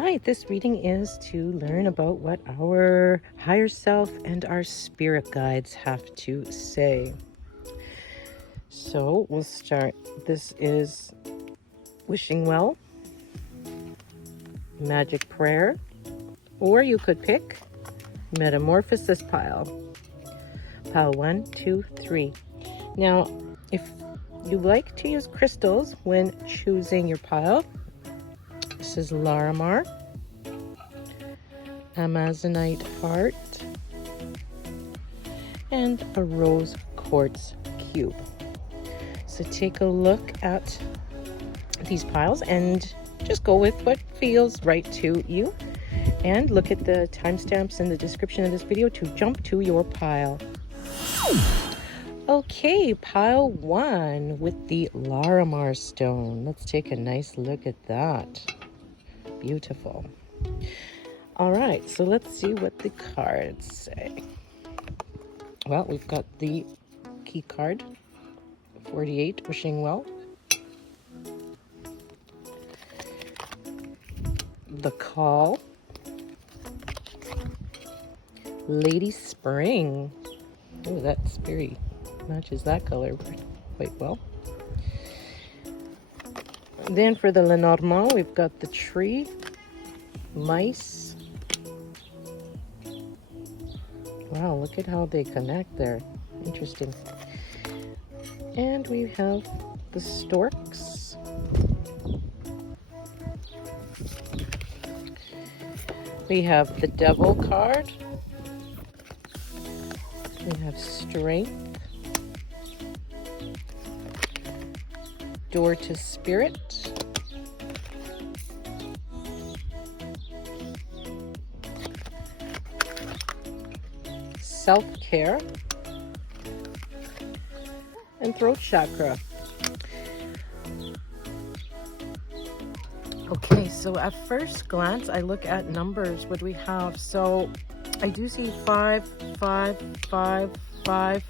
right, this reading is to learn about what our higher self and our spirit guides have to say. So we'll start. This is Wishing Well, Magic Prayer, or you could pick Metamorphosis pile. Pile 1, 2, 3. Now, if you like to use crystals when choosing your pile, this is Larimar, Amazonite heart, and a rose quartz cube. So take a look at these piles and just go with what feels right to you. And look at the timestamps in the description of this video to jump to your pile. Okay, pile 1 with the Larimar stone. Let's take a nice look at that. Beautiful. All right, so let's see what the cards say. Well, we've got the key card, 48, Wishing Well. The Call, Lady Spring. Oh, that's very matches that color quite well. Then for the Lenormand, we've got the tree, mice. Wow, look at how they connect there. Interesting. And we have the storks. We have the Devil card. We have Strength. Door to Spirit. Self-Care. And Throat Chakra. Okay, so at first glance, I look at numbers. What do we have? So I do see 5, 5, 5, 5.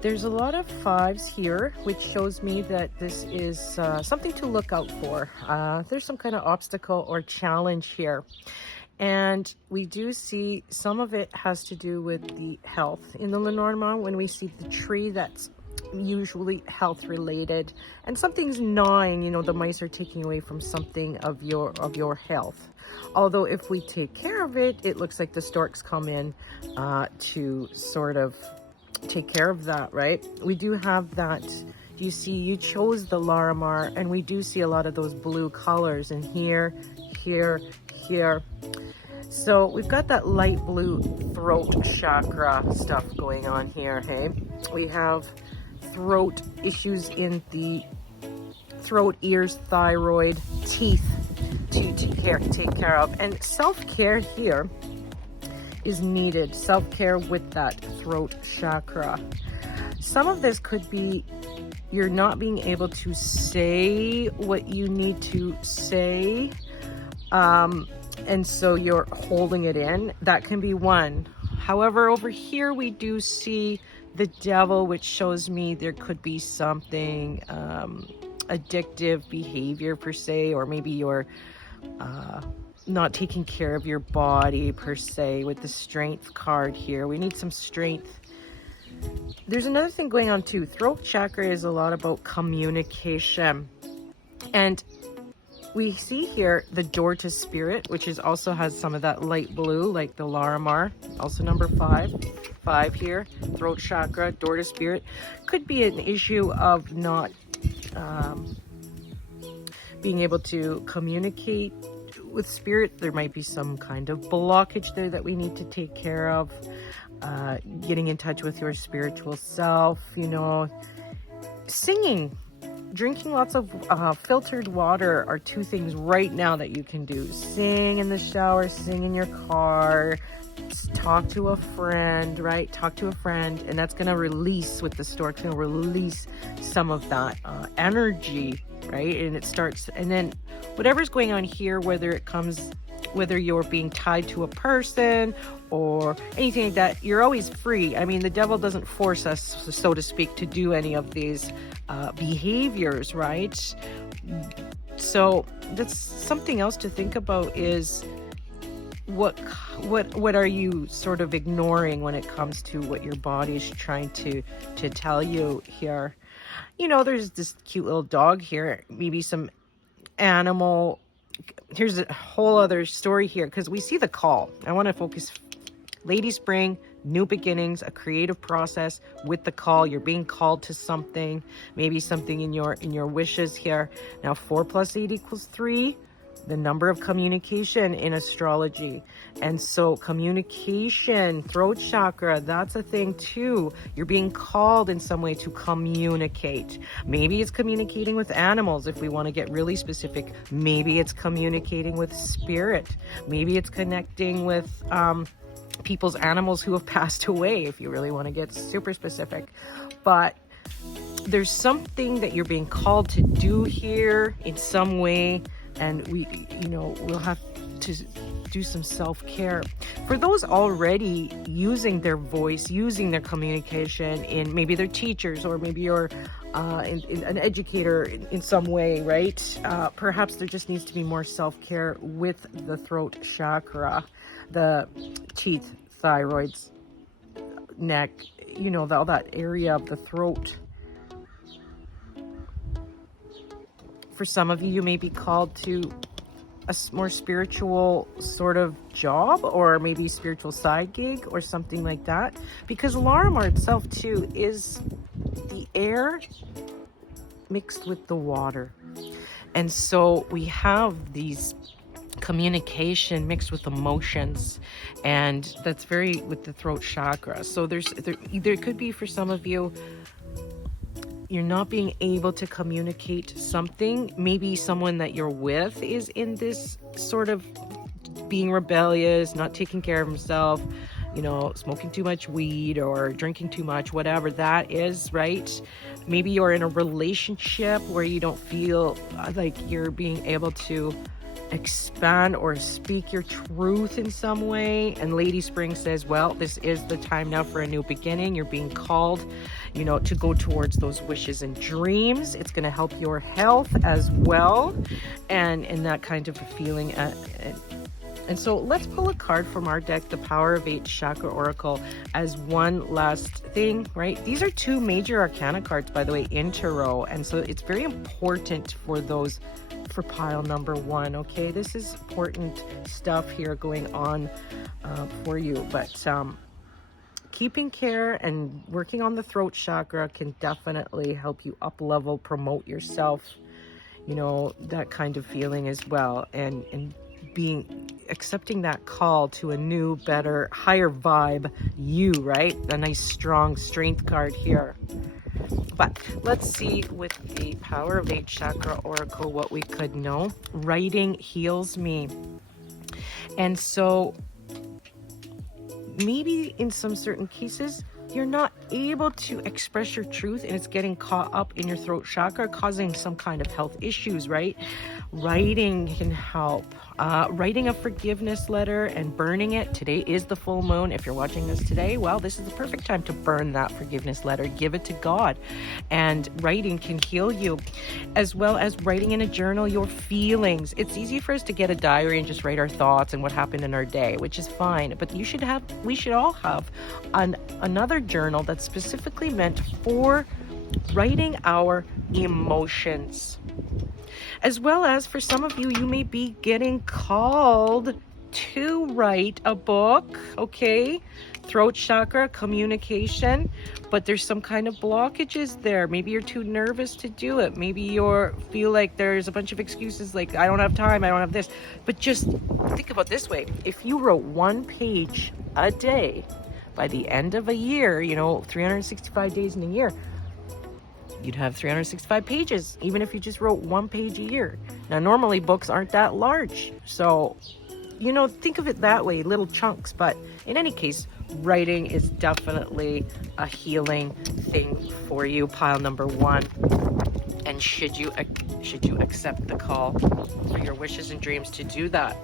There's a lot of 5s here, which shows me that this is something to look out for. There's some kind of obstacle or challenge here. And we do see some of it has to do with the health. In the Lenormand, when we see the tree, that's usually health related, and something's gnawing, you know, the mice are taking away from something of your health. Although if we take care of it, it looks like the storks come in to sort of take care of that, right? We do have that. You see, you chose the Larimar, and we do see a lot of those blue colors in here, here, here. So we've got that light blue throat chakra stuff going on here, hey? We have throat issues in the throat, ears, thyroid, teeth to take care of. And self-care here is needed. Self-care with that throat chakra. Some of this could be you're not being able to say what you need to say. And so you're holding it in. That can be one. However, over here we do see the Devil, which shows me there could be something addictive behavior per se, or maybe you're not taking care of your body per se. With the Strength card here, we need some strength. There's another thing going on too. Throat chakra is a lot about communication, and we see here the Door to Spirit, which is also has some of that light blue, like the Larimar. Also number 5 here. Throat chakra, Door to Spirit. Could be an issue of not being able to communicate with spirit. There might be some kind of blockage there that we need to take care of. Getting in touch with your spiritual self, you know. Singing. Drinking lots of filtered water are 2 things right now that you can do. Sing in the shower, sing in your car, talk to a friend, right? Talk to a friend, and that's going to release, with the stork, going to release some of that energy, right? And it starts, and then whatever's going on here, whether you're being tied to a person or anything like that, you're always free. I mean, the Devil doesn't force us, so to speak, to do any of these behaviors, right? So that's something else to think about, is what are you sort of ignoring when it comes to what your body's trying to tell you here. You know, there's this cute little dog here, maybe some animal. Here's a whole other story here, because we see the call. I want to focus. Lady Spring, new beginnings, a creative process with the call. You're being called to something, maybe something in your wishes here. Now 4 + 8 = 3, the number of communication in astrology. And so communication, throat chakra, that's a thing too. You're being called in some way to communicate. Maybe it's communicating with animals if we want to get really specific. Maybe it's communicating with spirit. Maybe it's connecting with people's animals who have passed away, if you really want to get super specific. But there's something that you're being called to do here in some way, and we'll have to do some self-care. For those already using their voice, using their communication, in maybe they're teachers, or maybe you're an educator in some way, right? Perhaps there just needs to be more self-care with the throat chakra, the teeth, thyroids, neck, all that area of the throat. For some of you, you may be called to a more spiritual sort of job, or maybe spiritual side gig or something like that, because Larimar itself too is the air mixed with the water. And so we have these communication mixed with emotions, and that's very with the throat chakra. So there could be, for some of you, you're not being able to communicate something. Maybe someone that you're with is in this sort of being rebellious, not taking care of himself, smoking too much weed or drinking too much, whatever that is, right? Maybe you're in a relationship where you don't feel like you're being able to expand or speak your truth in some way. And Lady Spring says, well, this is the time now for a new beginning. You're being called, to go towards those wishes and dreams. It's going to help your health as well. And that kind of a feeling. And so let's pull a card from our deck, the Power of 8 Chakra Oracle, as one last thing, right? These are 2 major arcana cards, by the way, in tarot. And so it's very important for those, for pile number 1, okay? This is important stuff here going on for you. But keeping care and working on the throat chakra can definitely help you up level, promote yourself, that kind of feeling as well. And accepting that call to a new, better, higher vibe you, right? A nice strong strength card here. But let's see with the Power of 8 Chakra Oracle what we could know. Writing heals me. And so maybe in some certain cases you're not able to express your truth, and it's getting caught up in your throat chakra, causing some kind of health issues, right? Writing can help. Writing a forgiveness letter and burning it. Today is the full moon. If you're watching this today, well, this is the perfect time to burn that forgiveness letter. Give it to God. And writing can heal you, as well as writing in a journal your feelings. It's easy for us to get a diary and just write our thoughts and what happened in our day, which is fine. But we should all have another journal that's specifically meant for writing our emotions. As well as, for some of you, you may be getting called to write a book, okay? Throat chakra, communication, but there's some kind of blockages there. Maybe you're too nervous to do it. Maybe you feel like there's a bunch of excuses, like, I don't have time, I don't have this. But just think about it this way. If you wrote 1 page a day by the end of a year, 365 days in a year, you'd have 365 pages, even if you just wrote 1 page a year. Now, normally books aren't that large. So, think of it that way, little chunks. But in any case, writing is definitely a healing thing for you, pile number 1. And should you accept the call for your wishes and dreams to do that?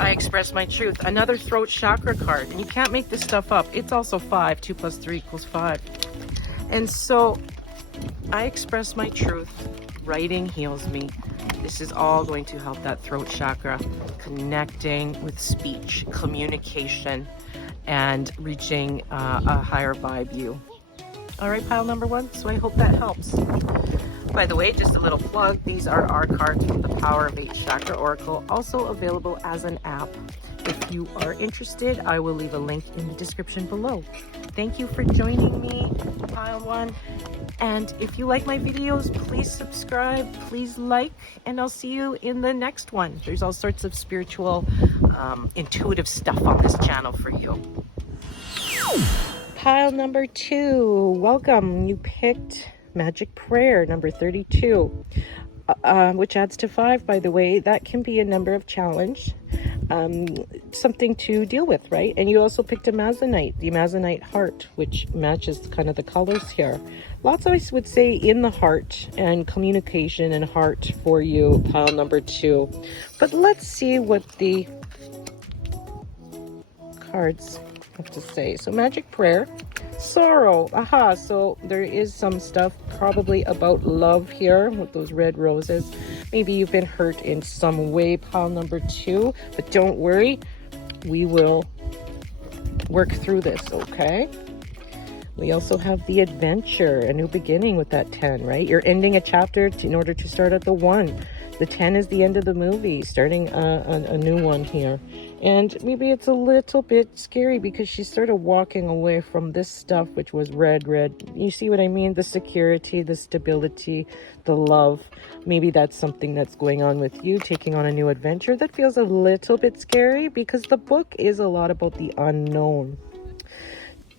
I express my truth. Another throat chakra card. And you can't make this stuff up. It's also 5. 2 + 3 = 5. And so I express my truth. Writing heals me. This is all going to help that throat chakra, connecting with speech, communication, and reaching a higher vibe you. All right, pile number one. So I hope that helps. By the way, just a little plug. These are our cards from the Power of 8 Chakra Oracle, also available as an app. If you are interested, I will leave a link in the description below. Thank you for joining me, pile one. And if you like my videos, please subscribe, please like, and I'll see you in the next one. There's all sorts of spiritual, intuitive stuff on this channel for you. Pile number two, welcome. You picked Magic Prayer, number 32, which adds to 5, by the way. That can be a number of challenge, something to deal with, right? And you also picked a Amazonite, the Amazonite heart, which matches kind of the colors here. Lots of us would say in the heart and communication and heart for you, pile number 2. But let's see what the cards have to say. So Magic Prayer, sorrow, aha, so there is some stuff probably about love here with those red roses. Maybe you've been hurt in some way, pile number 2, but don't worry, we will work through this, okay? We also have the adventure, a new beginning with that 10, right? You're ending a chapter in order to start at the 1. The 10 is the end of the movie, starting a new one here. And maybe it's a little bit scary because she's sort of walking away from this stuff, which was red. You see what I mean? The security, the stability, the love. Maybe that's something that's going on with you, taking on a new adventure. That feels a little bit scary because the book is a lot about the unknown.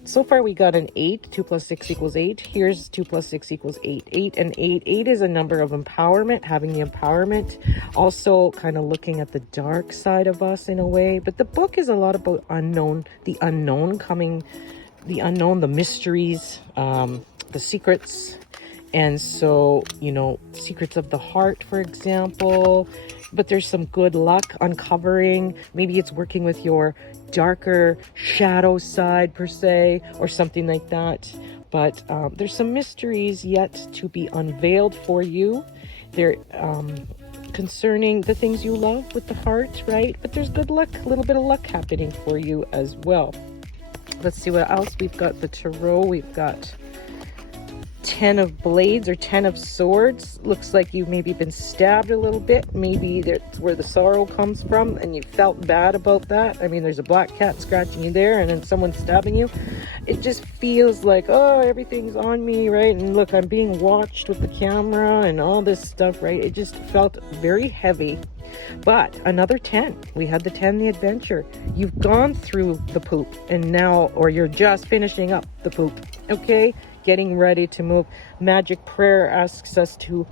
So far we got an 8. 2 plus 6 equals 8. Here's 2 plus 6 equals 8. 8 and 8. 8 is a number of empowerment, having the empowerment. Also kind of looking at the dark side of us in a way. But the book is a lot about unknown, the unknown coming, the unknown, the mysteries, the secrets. And so, you know, secrets of the heart, for example. But there's some good luck uncovering. Maybe it's working with your darker shadow side per se, or something like that. But there's some mysteries yet to be unveiled for you. They're concerning the things you love with the heart, right? But there's good luck, a little bit of luck happening for you as well. Let's see what else we've got. The tarot, we've got 10 of blades or 10 of swords. Looks like you've maybe been stabbed a little bit. Maybe that's where the sorrow comes from and you felt bad about that. I mean, there's a black cat scratching you there and then someone stabbing you. It just feels like, oh, everything's on me, right? And look, I'm being watched with the camera and all this stuff, right? It just felt very heavy. But another 10. We had the 10, the adventure. You've gone through the poop and now, or you're just finishing up the poop, okay? Getting ready to move. Magic Prayer asks us to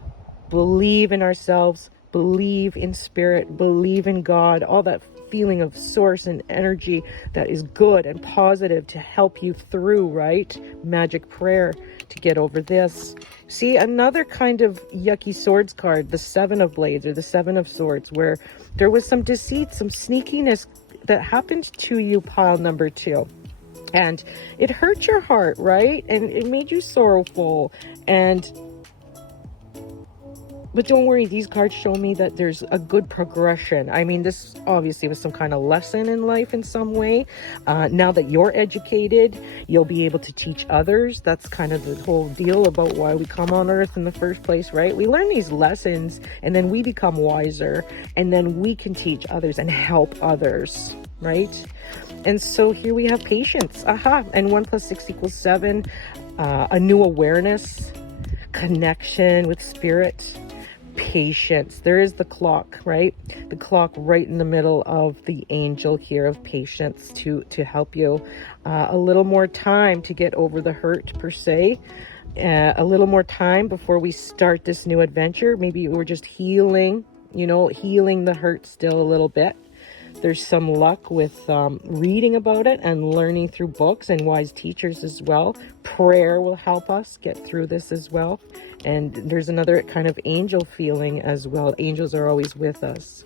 believe in ourselves, believe in spirit, believe in God, all that feeling of source and energy that is good and positive to help you through, right? Magic Prayer to get over this. See, another kind of yucky swords card, the 7 of blades or the 7 of swords, where there was some deceit, some sneakiness that happened to you, pile number 2. And it hurt your heart, right? And it made you sorrowful. But don't worry, these cards show me that there's a good progression. I mean, this obviously was some kind of lesson in life in some way. Now that you're educated, you'll be able to teach others. That's kind of the whole deal about why we come on earth in the first place, right? We learn these lessons and then we become wiser and then we can teach others and help others, right? And so here we have patience. Aha. And 1 plus 6 equals 7. A new awareness, connection with spirit, patience. There is the clock, right? The clock right in the middle of the angel here of patience to help you. A little more time to get over the hurt per se. A little more time before we start this new adventure. Maybe we're just healing, healing the hurt still a little bit. There's some luck with reading about it and learning through books and wise teachers as well. Prayer will help us get through this as well. And there's another kind of angel feeling as well. Angels are always with us.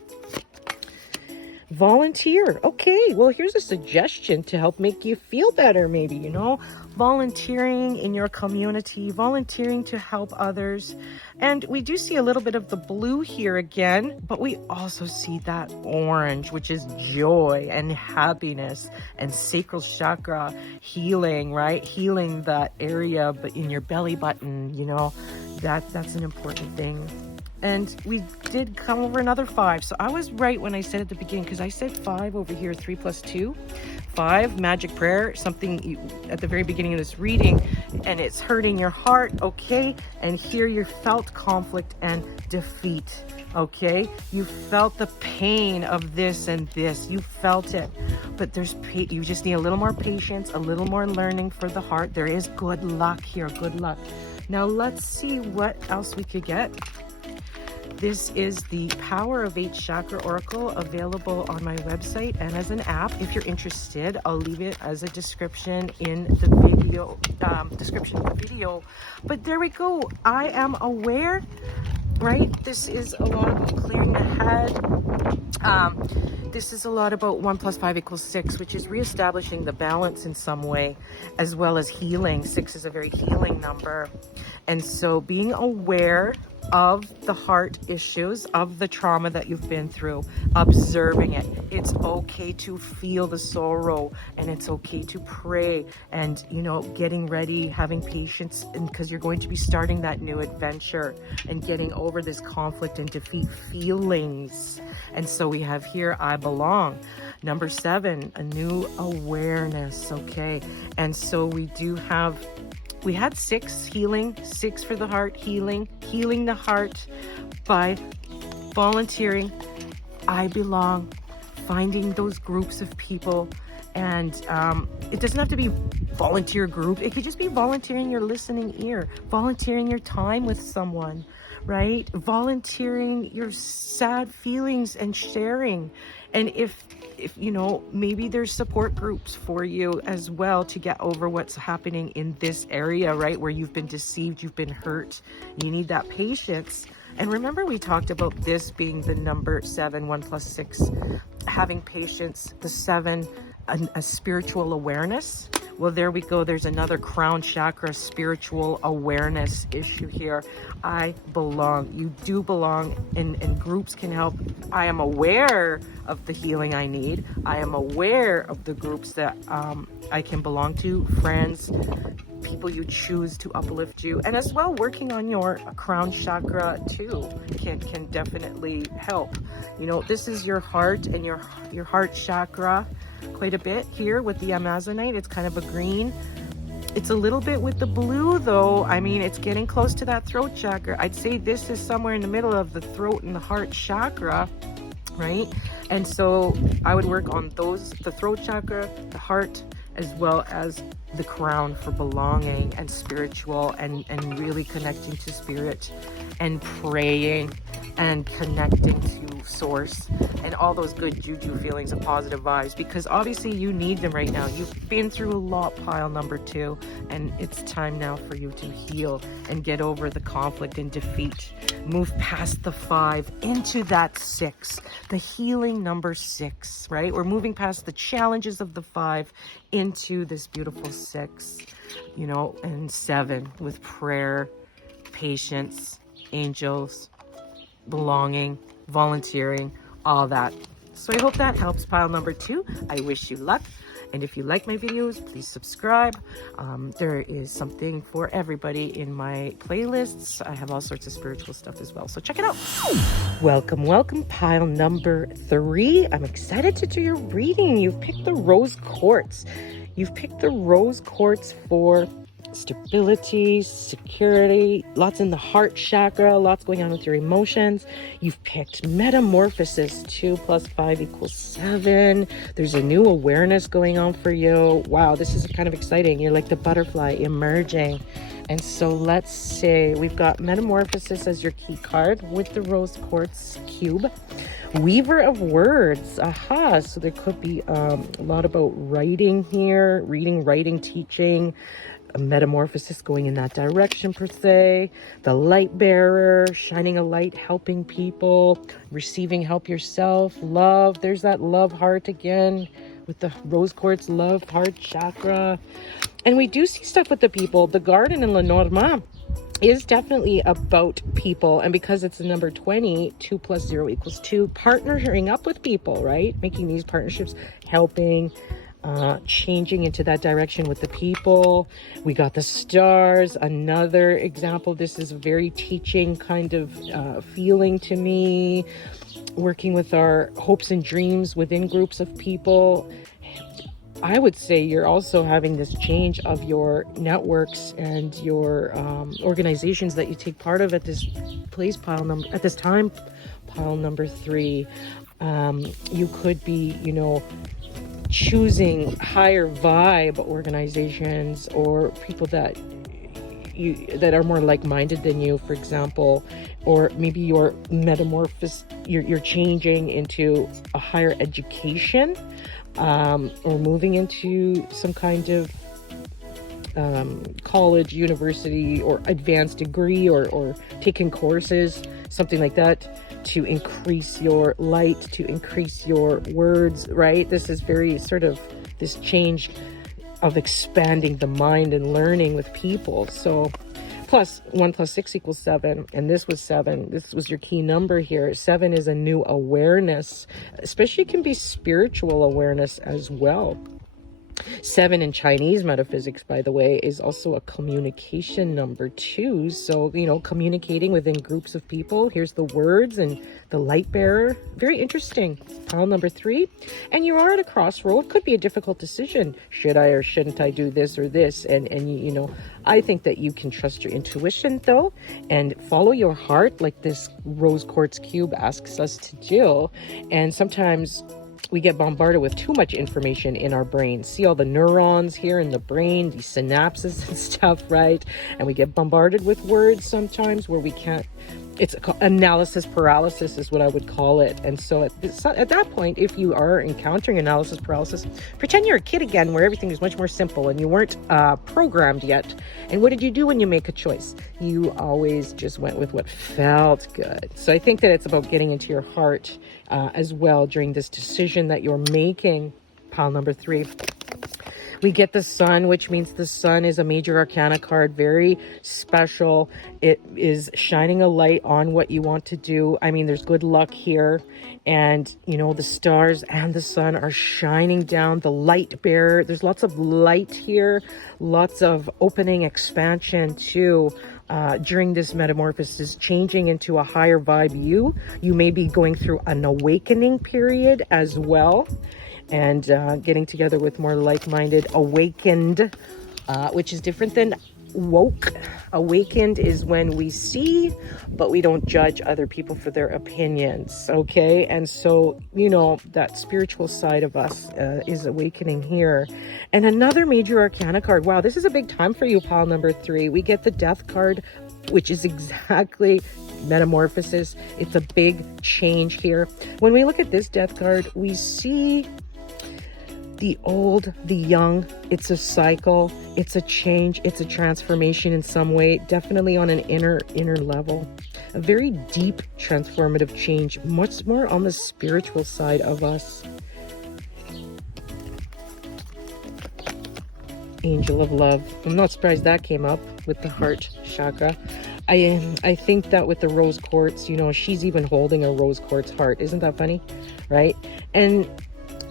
Volunteer. Okay, well, here's a suggestion to help make you feel better, maybe, you know, volunteering in your community, volunteering to help others. And we do see a little bit of the blue here again, but we also see that orange, which is joy and happiness and sacral chakra healing, right? Healing that area, but in your belly button, you know, that's an important thing. And we did come over another 5. So I was right when I said at the beginning, because I said 5 over here, 3 plus 2. 5, magic prayer, something at the very beginning of this reading, and it's hurting your heart, okay? And here you felt conflict and defeat, okay? You felt the pain of this and this. You felt it. But you just need a little more patience, a little more learning for the heart. There is good luck here, good luck. Now let's see what else we could get. This is the Power of 8 Chakra Oracle, available on my website and as an app. If you're interested, I'll leave it as a description in the video, But there we go. I am aware, right? This is a lot about clearing the head. This is a lot about 1 plus 5 equals 6, which is reestablishing the balance in some way, as well as healing. 6 is a very healing number. And so being aware of the heart issues, of the trauma that you've been through, observing it. It's okay to feel the sorrow, and it's okay to pray, and, you know, getting ready, having patience, and because you're going to be starting that new adventure and getting over this conflict and defeat feelings. And so we have here, I belong. Number 7, a new awareness, okay? And so we had 6, healing, 6 for the heart, healing the heart by volunteering. I belong, finding those groups of people. And it doesn't have to be volunteer group. It could just be volunteering your listening ear, volunteering your time with someone, right? Volunteering your sad feelings and sharing. And if you know, maybe there's support groups for you as well to get over what's happening in this area, right? Where you've been deceived, you've been hurt. You need that patience. And remember, we talked about this being the number 7, 1 plus 6, having patience, the 7, a spiritual awareness. Well, there we go. There's another crown chakra spiritual awareness issue here. I belong. You do belong, and groups can help. I am aware of the healing I need. I am aware of the groups that I can belong to, friends, people you choose to uplift you, and as well working on your crown chakra too can definitely help. You know, this is your heart and your heart chakra quite a bit here with the Amazonite. It's kind of a green. It's a little bit with the blue though. I mean, it's getting close to that throat chakra. I'd say this is somewhere in the middle of the throat and the heart chakra, right? And so I would work on those, the throat chakra, the heart, as well as the crown for belonging and spiritual, and really connecting to spirit and praying and connecting to source and all those good juju feelings of positive vibes, because obviously you need them right now. You've been through a lot, pile number 2, and it's time now for you to heal and get over the conflict and defeat. Move past the 5 into that 6, the healing number 6, right? We're moving past the challenges of the 5 into this beautiful 6, you know, and 7 with prayer, patience, angels, belonging, volunteering, all that. So I hope that helps, pile number 2. I wish you luck. And if you like my videos, please subscribe. There is something for everybody in my playlists. I have all sorts of spiritual stuff as well, so check it out. Welcome, pile number 3. I'm excited to do your reading. You've picked the Rose Quartz. You've picked the Rose Quartz for stability, security, lots in the heart chakra, lots going on with your emotions. You've picked Metamorphosis, 2 plus 5 equals 7. There's a new awareness going on for you. Wow, this is kind of exciting. You're like the butterfly emerging. And so let's say we've got Metamorphosis as your key card with the Rose Quartz cube. Weaver of words. Aha, so there could be a lot about writing here, reading, writing, teaching, a metamorphosis going in that direction per se. The light bearer, shining a light, helping people, receiving help yourself, love. There's that love heart again with the rose quartz love heart chakra. And we do see stuff with the people. The garden in Lenormand is definitely about people. And because it's the number 20, 2 plus 0 equals 2, partnering up with people, right? Making these partnerships, helping, changing into that direction with the people. We got the stars, another example. This is a very teaching kind of feeling to me, working with our hopes and dreams within groups of people. I would say you're also having this change of your networks and your organizations that you take part of at this time pile number 3. You could be, you know, choosing higher vibe organizations or people that are more like-minded than you, for example, or maybe your metamorphosis, you're changing into a higher education, or moving into some kind of college, university, or advanced degree, or taking courses, something like that, to increase your light, to increase your words, right? This is very sort of this change of expanding the mind and learning with people. So plus 1 plus 6 equals 7, and this was 7. This was your key number here. 7 is a new awareness, especially can be spiritual awareness as well. 7 in Chinese metaphysics, by the way, is also a communication number too. So, you know, communicating within groups of people. Here's the words and the light bearer. Very interesting. Pile number 3. And you are at a crossroad. Could be a difficult decision. Should I or shouldn't I do this or this? And you know, I think that you can trust your intuition though, and follow your heart like this rose quartz cube asks us to do. And sometimes we get bombarded with too much information in our brain. See all the neurons here in the brain, these synapses and stuff, right? And we get bombarded with words sometimes where we can't, it's analysis paralysis is what I would call it. And so at that point, if you are encountering analysis paralysis, pretend you're a kid again where everything is much more simple and you weren't programmed yet. And what did you do when you make a choice? You always just went with what felt good. So I think that it's about getting into your heart as well during this decision that you're making. Pile number 3. We get the sun, which means the sun is a major arcana card, very special. It is shining a light on what you want to do. I mean, there's good luck here. And, you know, the stars and the sun are shining down. The light bearer, there's lots of light here, lots of opening, expansion too. During this metamorphosis, changing into a higher vibe you may be going through an awakening period as well, and getting together with more like-minded, awakened, which is different than woke. Awakened is when we see, but we don't judge other people for their opinions, okay? And so, you know, that spiritual side of us is awakening here. And another major arcana card. Wow, this is a big time for you, pile number 3. We get the death card, which is exactly metamorphosis. It's a big change here. When we look at this death card, we see the old, the young. It's a cycle, it's a change, it's a transformation in some way, definitely on an inner level. A very deep transformative change, much more on the spiritual side of us. Angel of love. I'm not surprised that came up with the heart chakra. I think that with the rose quartz, you know, she's even holding a rose quartz heart. Isn't that funny? Right? And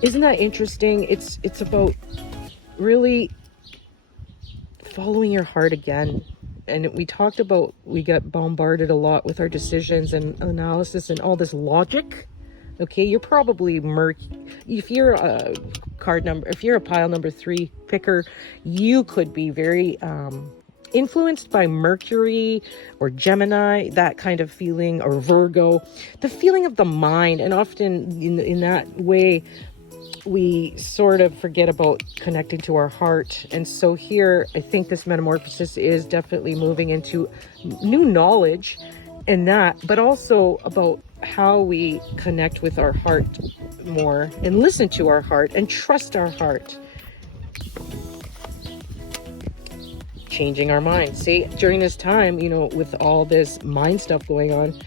isn't that interesting? It's about really following your heart again. And we talked about, we got bombarded a lot with our decisions and analysis and all this logic. Okay, you're probably if you're a if you're a pile number 3 picker, you could be very influenced by Mercury or Gemini, that kind of feeling, or Virgo, the feeling of the mind. And often in that way, we sort of forget about connecting to our heart. And so here, I think this metamorphosis is definitely moving into new knowledge in that, but also about how we connect with our heart more and listen to our heart and trust our heart. changing our mind. See, during this time, you know, with all this mind stuff going on,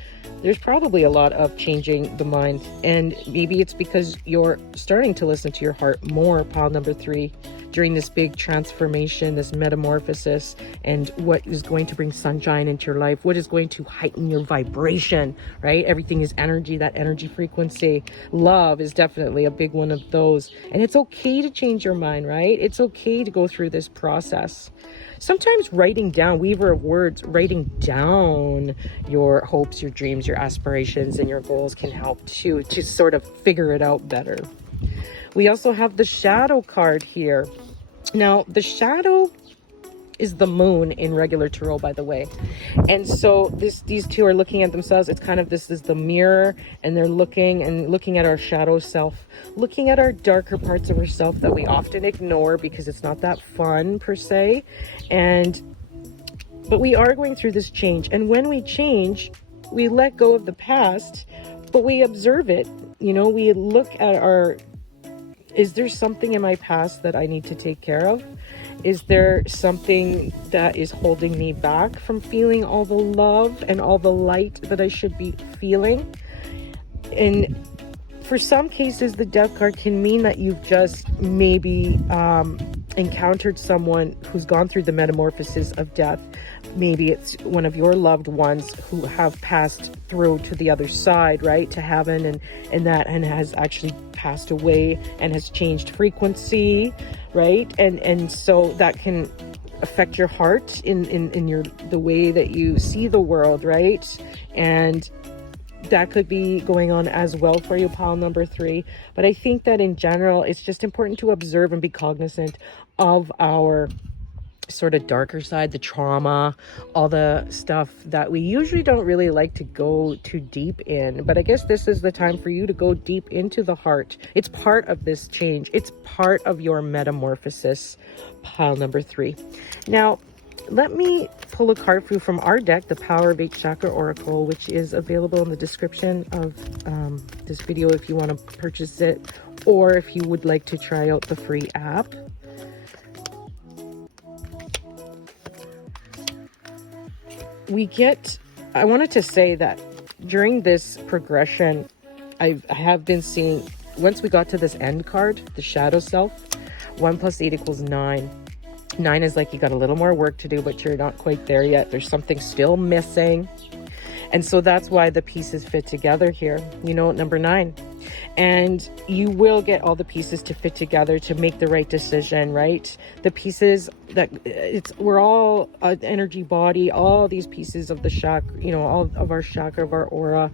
there's probably a lot of changing the mind. And maybe it's because you're starting to listen to your heart more, pile number 3, during this big transformation, this metamorphosis, and what is going to bring sunshine into your life, what is going to heighten your vibration, right? Everything is energy, that energy frequency. Love is definitely a big one of those. And it's okay to change your mind, right? It's okay to go through this process. Sometimes writing down, weaver of words, writing down your hopes, your dreams, your aspirations, and your goals can help too, to sort of figure it out better. We also have the shadow card here. Now, the shadow is the moon in regular tarot, by the way. And so these two are looking at themselves. It's kind of, this is the mirror, and they're looking at our shadow self, looking at our darker parts of ourself that we often ignore because it's not that fun per se. But we are going through this change. And when we change, we let go of the past, but we observe it. You know, we look at is there something in my past that I need to take care of? Is there something that is holding me back from feeling all the love and all the light that I should be feeling? And for some cases, the death card can mean that you've just maybe encountered someone who's gone through the metamorphosis of death. Maybe it's one of your loved ones who have passed through to the other side, right, to heaven, and has actually passed away and has changed frequency, right? And so that can affect your heart in the way that you see the world, right? And that could be going on as well for you, pile number 3. But I think that in general, it's just important to observe and be cognizant of our sort of darker side, the trauma, all the stuff that we usually don't really like to go too deep in. But I guess this is the time for you to go deep into the heart. It's part of this change. It's part of your metamorphosis, pile number 3. Now, let me pull a card for you from our deck, the Power of 8 Chakra Oracle, which is available in the description of this video if you want to purchase it, or if you would like to try out the free app. I wanted to say that during this progression, I have been seeing, once we got to this end card, the shadow self, 1 + 8 = 9. 9 is like you got a little more work to do, but you're not quite there yet. There's something still missing. And so that's why the pieces fit together here, you know, number 9. And you will get all the pieces to fit together to make the right decision, right? The pieces that we're all an energy body, all these pieces of the chakra, you know, all of our chakra, of our aura.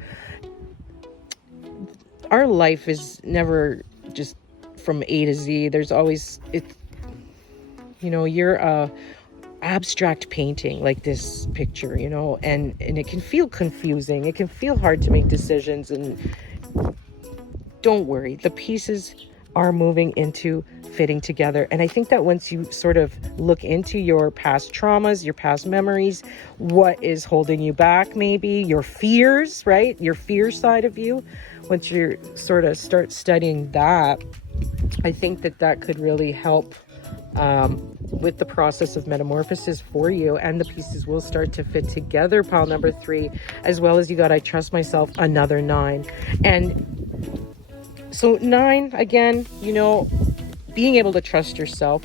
Our life is never just from A to Z. There's always, you know, you're a abstract painting, like this picture, you know, and it can feel confusing. It can feel hard to make decisions, and don't worry, the pieces are moving into fitting together. And I think that once you sort of look into your past traumas, your past memories, what is holding you back, maybe your fears, right? Your fear side of you, once you sort of start studying that, I think that could really help with the process of metamorphosis for you, and the pieces will start to fit together, pile number 3, as well as you got I Trust Myself, another 9. And so 9, again, you know, being able to trust yourself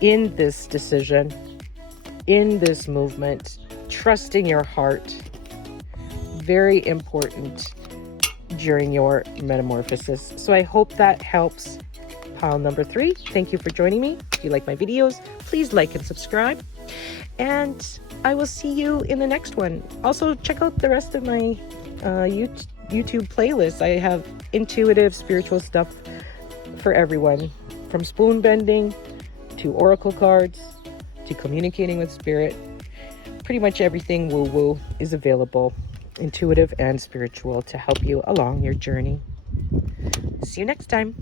in this decision, in this movement, trusting your heart, very important during your metamorphosis. So I hope that helps, pile number 3. Thank you for joining me. If you like my videos, please like and subscribe, and I will see you in the next one. Also, check out the rest of my YouTube playlist. I have intuitive spiritual stuff for everyone, from spoon bending to oracle cards to communicating with spirit. Pretty much everything woo-woo is available, intuitive and spiritual, to help you along your journey. See you next time.